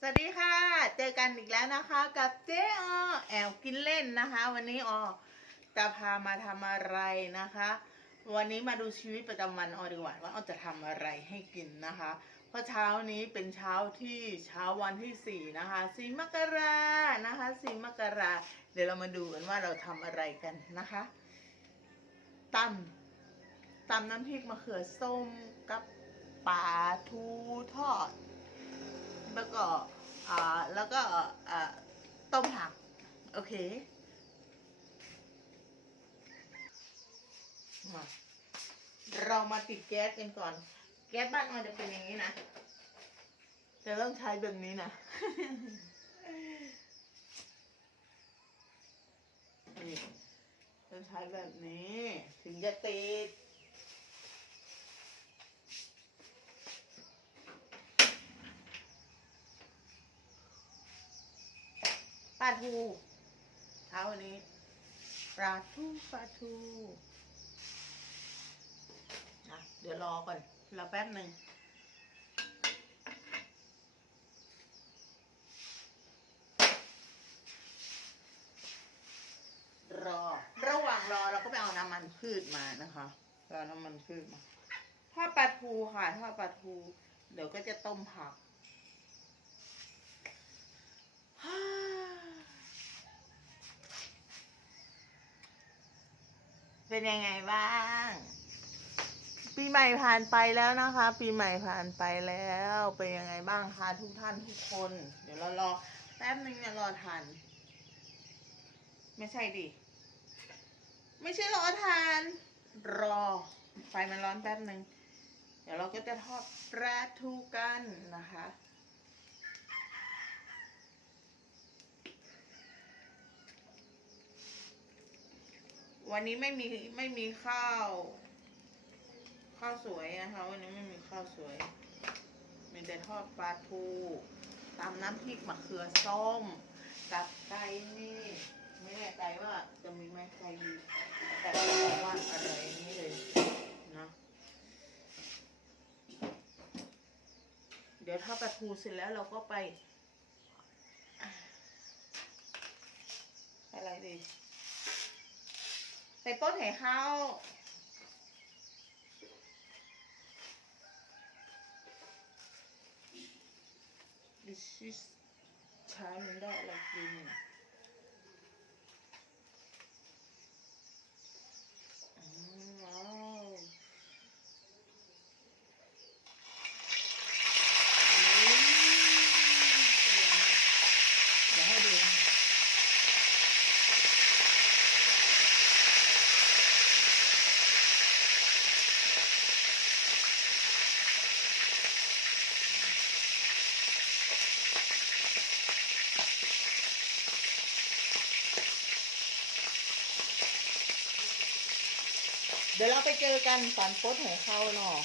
สวัสดีค่ะ เจอกันอีกแล้วนะคะ กับเจ๊ออแอลกินเล่นนะคะ วันนี้ออจะพามาทำอะไรนะคะ วันนี้มาดูชีวิตประจำวันออดีกว่าว่าออจะทำอะไรให้กินนะคะ เพราะเช้านี้เป็นเช้าที่เช้าวันที่สี่นะคะสีมกรานะคะสีมกราเดี๋ยวเรามาดูกันว่าเราทำอะไรกันนะคะตำตำน้ำพริกมะเขือส้มกับปลาทูทอด แล้วก็อ่าแล้วก็อ่าต้มผัก โอเคมาเรามาติดแก๊สกันก่อน แก๊สบ้านมันจะเป็นอย่างนี้นะจะต้องใช้แบบนี้นะนี่ต้องใช้แบบนี้ ถึงจะติด ปลาทูเช้าวันนี้ปลาทูปลาทูอะเดี๋ยวรอก่อนรอแป๊บหนึ่งรอ ระหว่างรอเราก็ไปเอาน้ำมันพืชมานะคะเราน้ำมันพืชมาทอดปลาทูค่ะทอดปลาทู เดี๋ยวก็จะต้มผัก เป็นยังไงบ้าง ปีใหม่ผ่านไปแล้วนะคะ ปีใหม่ผ่านไปแล้ว เป็นยังไงบ้างคะทุกท่านทุกคน เดี๋ยวเรารอแป๊บนึงเนี่ยรอทัน ไม่ใช่ดิ ไม่ใช่รอทาน รอ ไฟมันร้อนแป๊บนึง เดี๋ยวเราก็จะทอดปลาทูกันนะคะ วันนี้ไม่มีไม่มีข้าว ข้าวสวยนะคะ วันนี้ไม่มีข้าวสวย มีแต่ทอดปลาทูตามน้ำพริกมะเขือส้มกับไก่นี่ไม่แน่ใจว่าจะมีไหมไก่แต่ก็อกว่าอะไรนี่เลยนะเดี๋ยวถ้าปลาทูเสร็จแล้วเราก็ไป อะไรดี ใส่ต้นแห่ข้าว This is ใช้มันได้อะไรกินอืมว้าวอืมเดี๋ยวให้ดูนะ เดี๋ยวเราไปเจอกันสันโพสของเขาเนาะ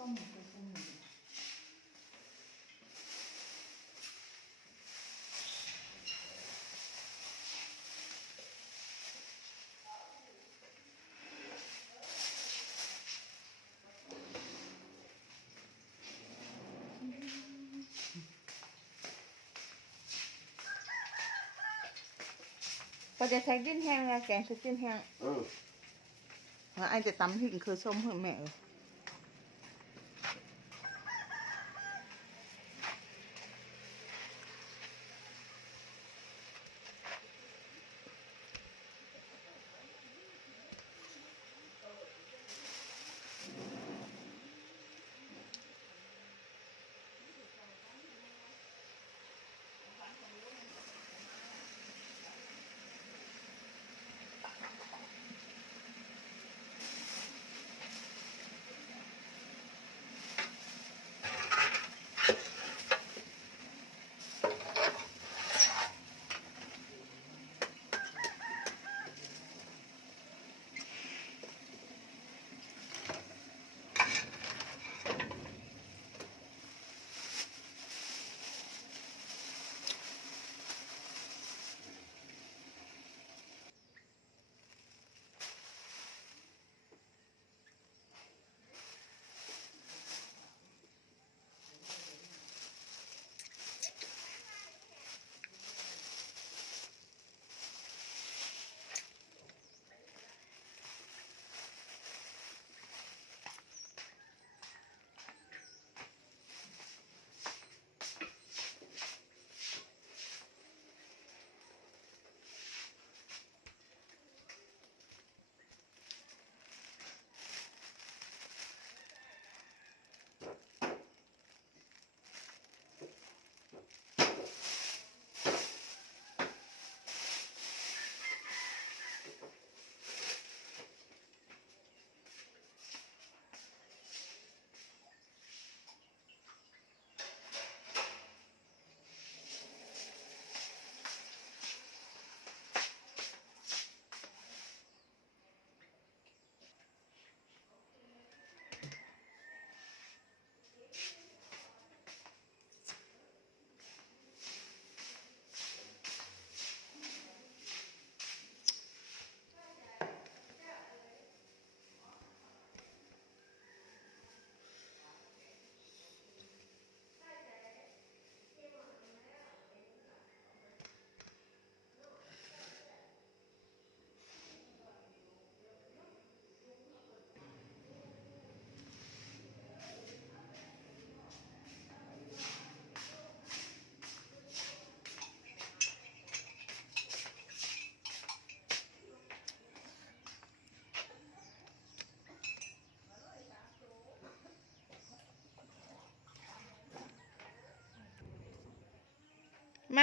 ต้มก็จะมีก็จะใช้จิ้นแห้งนะแกงคือดิ้นแห้งเออ แล้วไอ้จะตำถึงคือส้มเพื่อแม่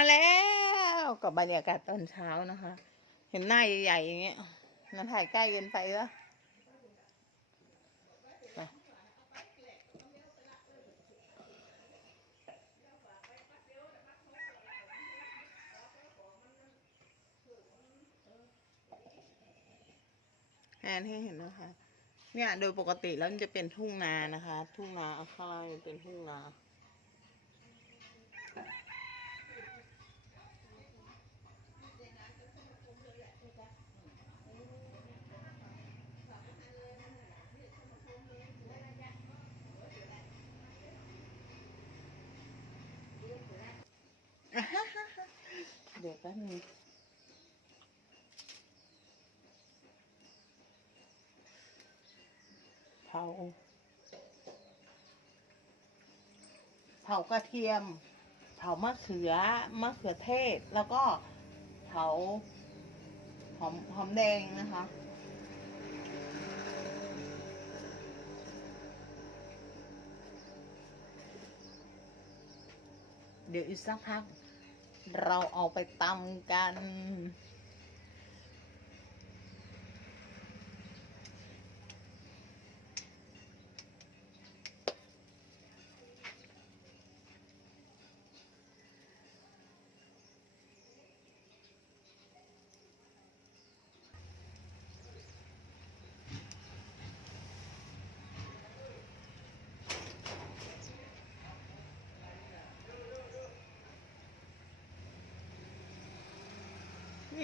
มาแล้วกับบรรยากาศตอนเช้านะคะ เห็นหน้าใหญ่ๆอย่างเงี้ยนั่นถ่ายใกล้เกินไปวะไปแอนให้เห็นนะคะ เนี่ยโดยปกติแล้วมันจะเป็นทุ่งนานะคะ ทุ่งนาข้างล่างเป็นทุ่งนา เดี๋ยวแป๊บนึงเผาเผากระเทียม เผามะเขือมะเขือเทศ แล้วก็เผาหอมหอมแดงนะคะเดี๋ยวอีกสักพัก เราเอาไปตำกัน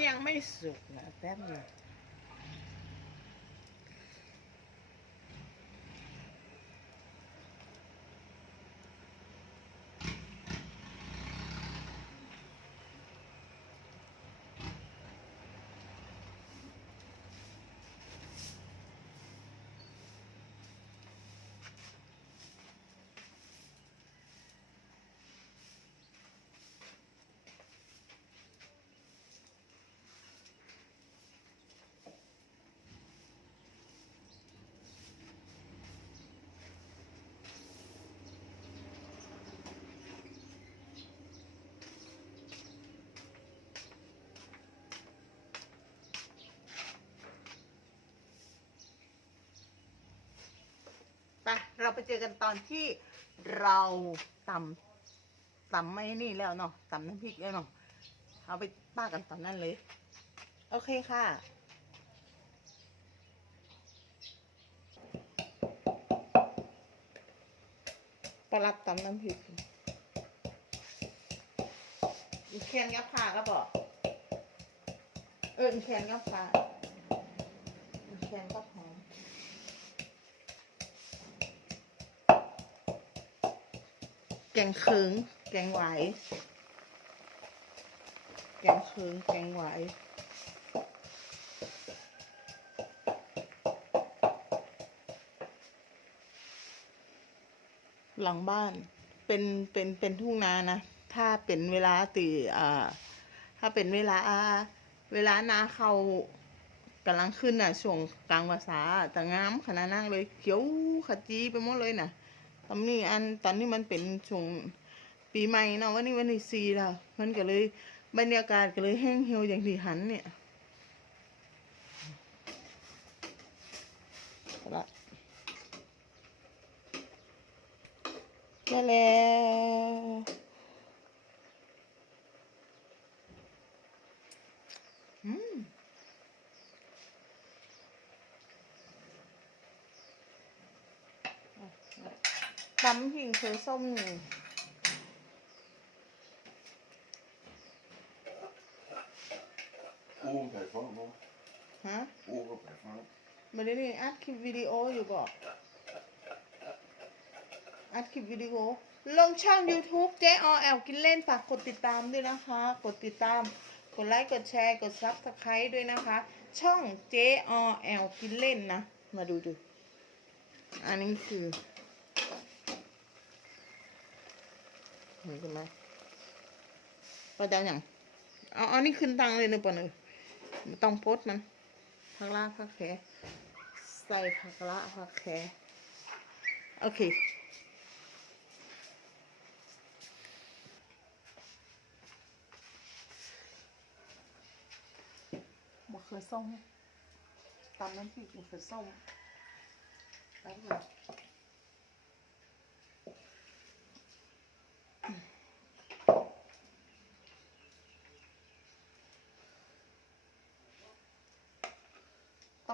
ยังไม่สุกนะแป๊บนึง เราไปเจอกันตอนที่เราตำตำไม่นี่แล้วเนาะตำน้ำพริกแล้วเนาะเอาไปป้ากันตอนนั้นเลย โอเคค่ะ ปลาลัดตำน้ำพริกอีแคนกับผ่าก็บอก เอออีแคนกับผ่าอีแคนกับหอม แกงเคืองแกงไหว แกงเคืองแกงไหวหลังบ้านเป็นเป็นเป็นทุ่งนานะ ถ้าเป็นเวลาตีอ่าถ้าเป็นเวลาเวลานาเขากำลังขึ้นน่ะช่วงกลางภาษาแต่งามขนาดนั้นเลยเขียวขจีไปหมดเลยน่ะ ตอนนี้อันตอนนี้มันเป็นช่วงปีใหม่เนาะวันนี้วันที่สี่แล้วมันก็เลยบรรยากาศก็เลยแห้งเหี่ยวอย่างที่หันเนี่ยละได้แล้วอืม ตำพิงคือส้มหนึ่งอูถ่ายฟ้องมั้งฮะอูก็ถ่ายฟ้องมาได้นี่อัดคลิปวิดีโออยู่บอกอัดคลิปวิดีโอ ลงช่อง YouTube เจ๊อแอลกินเล่นฝากกดติดตามด้วยนะคะ กดติดตาม กดไลค์ กดแชร์ กดซับสไครต์ด้วยนะคะ ช่องเจ๊อแอลกินเล่นนะ มาดูดู อันนี้คือ เห็นกันไหมประจำอย่างเอาเอานี่ขึ้นตังเลยเนอะปะเนอะไม่ต้องโพสมันผักลาผักแขใส่ผักละผักแขโอเคมะเขือส้มตำน้ำพริกมะเขือส้มแป๊บนึ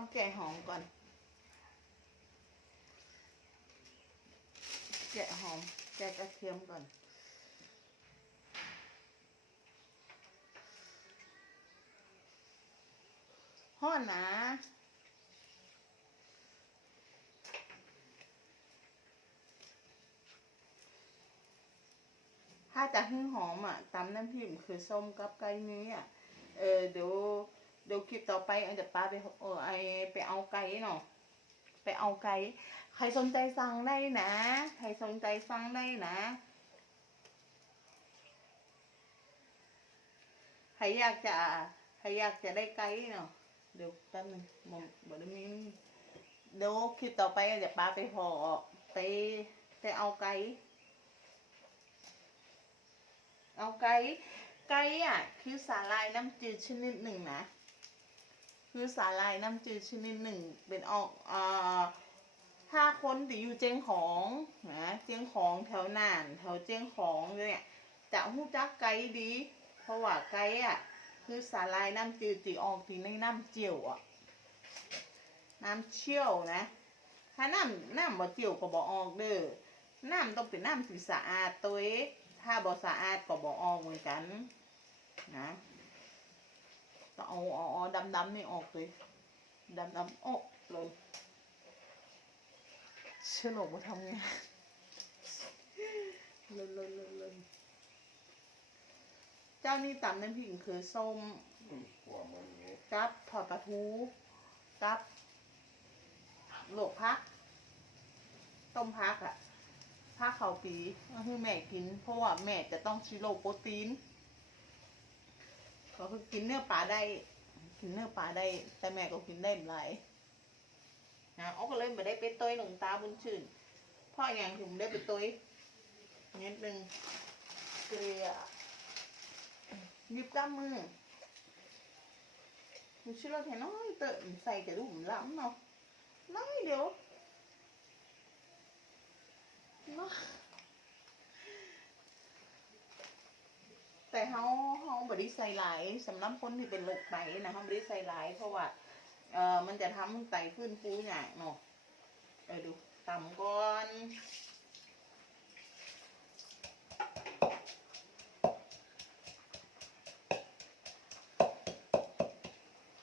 ต้องแกะหอมก่อน แกะหอม แกะกระเทียมก่อนห่อนนะถ้าจะให้หอมอะตำน้ำพริกคือส้มกับไก่เนื้อะ เออเดี๋ยว ดี๋ยวคลิปต่อไปอันจะป้าไปเออไอไปเอาไก่เนาะไปเอาไก่ใครสนใจสั่งได้นะ ใครสนใจสั่งได้นะใครอยากจะใครอยากจะได้ไก่เนาะเดี๋ยวแป๊บนึงมองบ่ได้มีเดี๋ยวคลิปต่อไปอันจะป้าไปห่อไปไปเอาไก่เอาไก่ไก่อะ คือสาลายน้ำจืดชนิดหนึ่งนะ คือสาลายน้ำจืดชนิดหนึ่ง เป็นออกอ่อถ้าคนที่อยู่เจียงของนะเจียงของแถวน่านแถวเจียงของเนี่ยจะหู้จักไก่ดี เพราะว่าไก่อะ คือสาลายน้ำจืดที่ออกที่ในน้ำเจียวอะ น้ำเชี่ยวนะ ถ้าน้ำน้ำบ่เจียวก็บ่ออกเด้อน้ำต้องเป็นน้ำที่สะอาดตัวถ้าบ่สะอาดก็บ่ออกเหมือนกันนะ ต้องเอาเอาเอาดำดำๆนี่ออกเลยดำดำๆออกเลยเชื่อหลบมาทำไงเล่นเล่นเล่นเล่นเจ้านี่ตำน้ำพริกคือส้มหัวมันอย่างเงี้ยกับทอดปลาทูกับโหลกพัก ต้มพักอะพักเขาปีก็คือแม่กิน เพราะว่าแม่จะต้องชิโลโปรตีน ก็คือกินเนื้อปลาได้ กินเนื้อปลาได้ แต่แม่ก็กินได้หลายนะเอก็เลยไม่ได้ไปต้อยหลวงตาบุญชื่นพ่ออย่างถึงได้ไปต้อยนิดนึงเกลือยิบก้ามมือ mình chưa lo thấy nói tự mình xài cái đủ lắm đâu nói điều แต่เต่เขาเขาบริใส่หลายสำหรับคนที่เป็นโรคไตนะเขาบริใส่หลายเพราะว่าเออมันจะทำให้ไตฟื้นฟูอย่างเนาะเออดูต่ำก่อน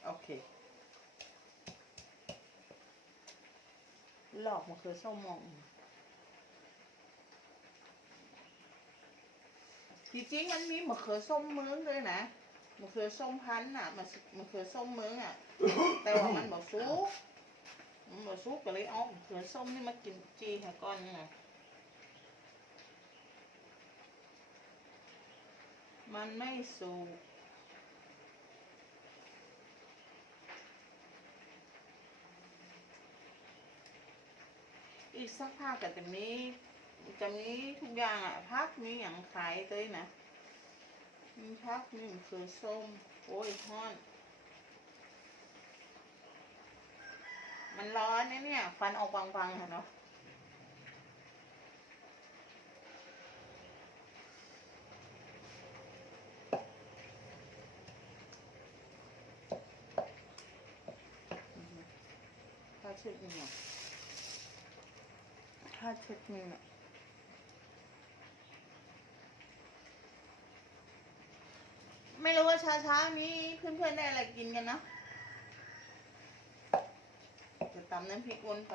โอเคหลอกมะเขือส้มมอง จริงๆมันมีมะเขือส้มเมืองด้วยนะมะเขือส้มพันธุ์น่ะมะมะเขือส้มเมืองอะ แต่ว่ามันบอกซุกมันบอกซุกก็เลยเอามะเขือส้มนี่มากินจีให้ก่อนไงมันไม่สุกอีกสักพักก็จะมี จะมีทุกอย่างอะพักมีอย่างขายเต้ยนะมีพักมีมะเขือส้มโอ้ยฮ้อน มันร้อนนะเนี่ยฟันออกบางๆค่ะเนาะถ้าเช็ดมือถ้าเช็ดมือ น่ะไม่รู้เช้าๆนี้เพื่อนๆได้อะไรกินกันนะจะตำน้ำพริกวนไป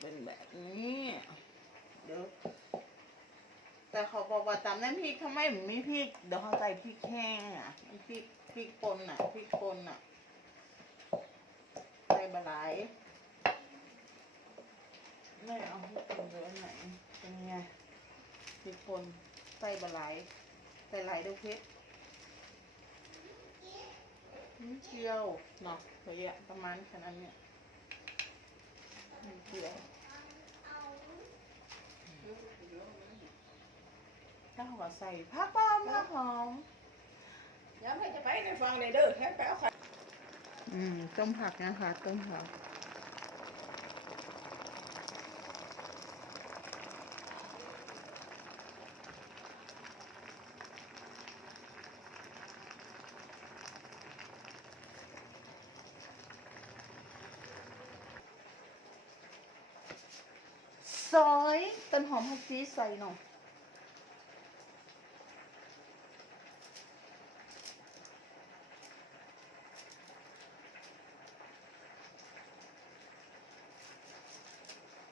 เป็นแบบนี้เดี๋ยวแต่เขาบอกว่าตำน้ำพริกทำไมไม่มีพริกเดี๋ยวเขาใส่พริกแห้งอะพริกพริกป่นอะพริกป่นอะใส่บะหลาย แม่เอาพริกป่นเยอะไหนเป็นไงพริกป่นใส่บะหลใส่หลดูเพชรนิดเดียวเนาะระยะประมาณขนาดเนี้ยนิดเดียวถ้าเขาใส่ผักป้อมผักหอมย้ำให้จะไปในฟังเลยเด้อแค่ไปเอาไข่อืมต้มผักนะคะต้มผัก ซอยต้น หอมผักชีใส่หน่อย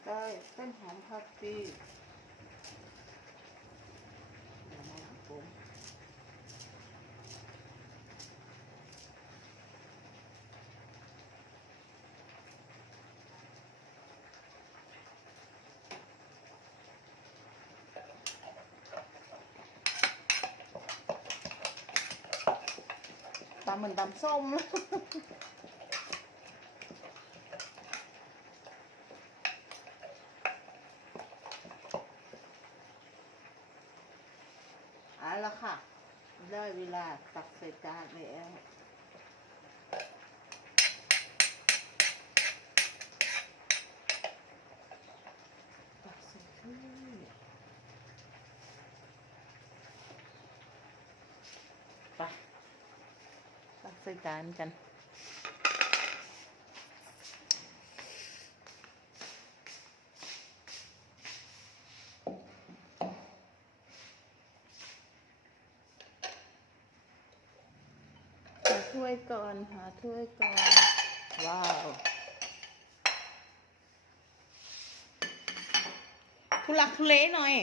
ได้ต้นหอมผักชีเดี๋ยวมาผม ตำเหมือนตำส้ม เอาละค่ะ ได้เวลาตักใส่จานแล้วตักใส่ถ้วยไป ตัก ใส่จานกันหาถ้วยก่อนหาถ้วยก่อน ว้าวทุลักทุเลหน่อย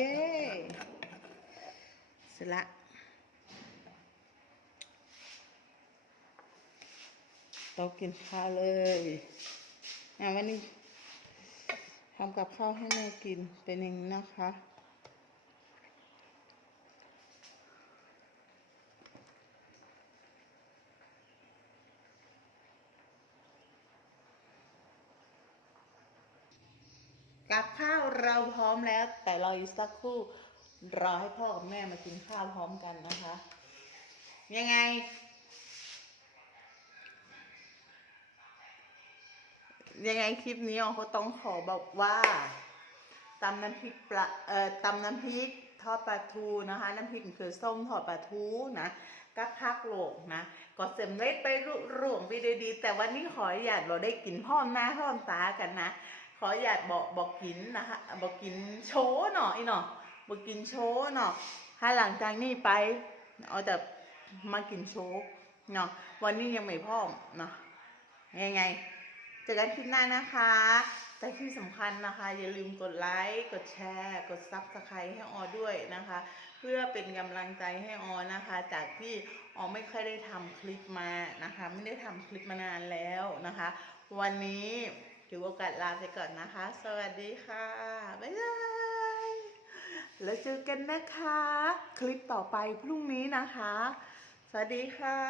เคเสร็จละโต๊ะกินข้าวเลยอะวันนี้ทำกับข้าวให้แม่กินเป็นอย่างนี้นะคะ กับข้าวเราพร้อมแล้ว แต่รออีกสักครู่รอให้พ่อกับแม่มากินข้าวพร้อมกันนะคะ ยังไง ยังไงคลิปนี้อเขาต้องขอบอกว่าตำน้ำพริกปลาเอ่อตำน้ำพริกทอดปลาทูนะคะ น้ำพริกคือส้มทอดปลาทูนะก็พักโลกนะก็เสร็จเล็ดไปรุ่ร่วงไปด้วยดีแต่วันนี้ขออยากเราได้กินพร้อมหน้าพร้อมตากันนะ ขออยากบอกบอกกินนะคะบอกกินโชว์หน่อยหน่อยบอกกินโชว์หน่อยถ้าหลังจากนี้ไปเอาแต่มากินโชว์เนาะวันนี้ยังไม่พร้อเนาะยังไงเจอกันคลิปหน้านะคะ แต่ที่สำคัญนะคะ อย่าลืมกดไลค์กดแชร์ กดซับสไครต์ให้ออด้วยนะคะ เพื่อเป็นกำลังใจให้ออนะคะ จากที่ออไม่ค่อยได้ทำคลิปมานะคะ ไม่ได้ทำคลิปมานานแล้วนะคะ วันนี้ ถือโอกาสลาไปก่อนนะคะ สวัสดีค่ะ บ๊ายบาย แล้วเจอกันนะคะ คลิปต่อไปพรุ่งนี้นะคะ สวัสดีค่ะ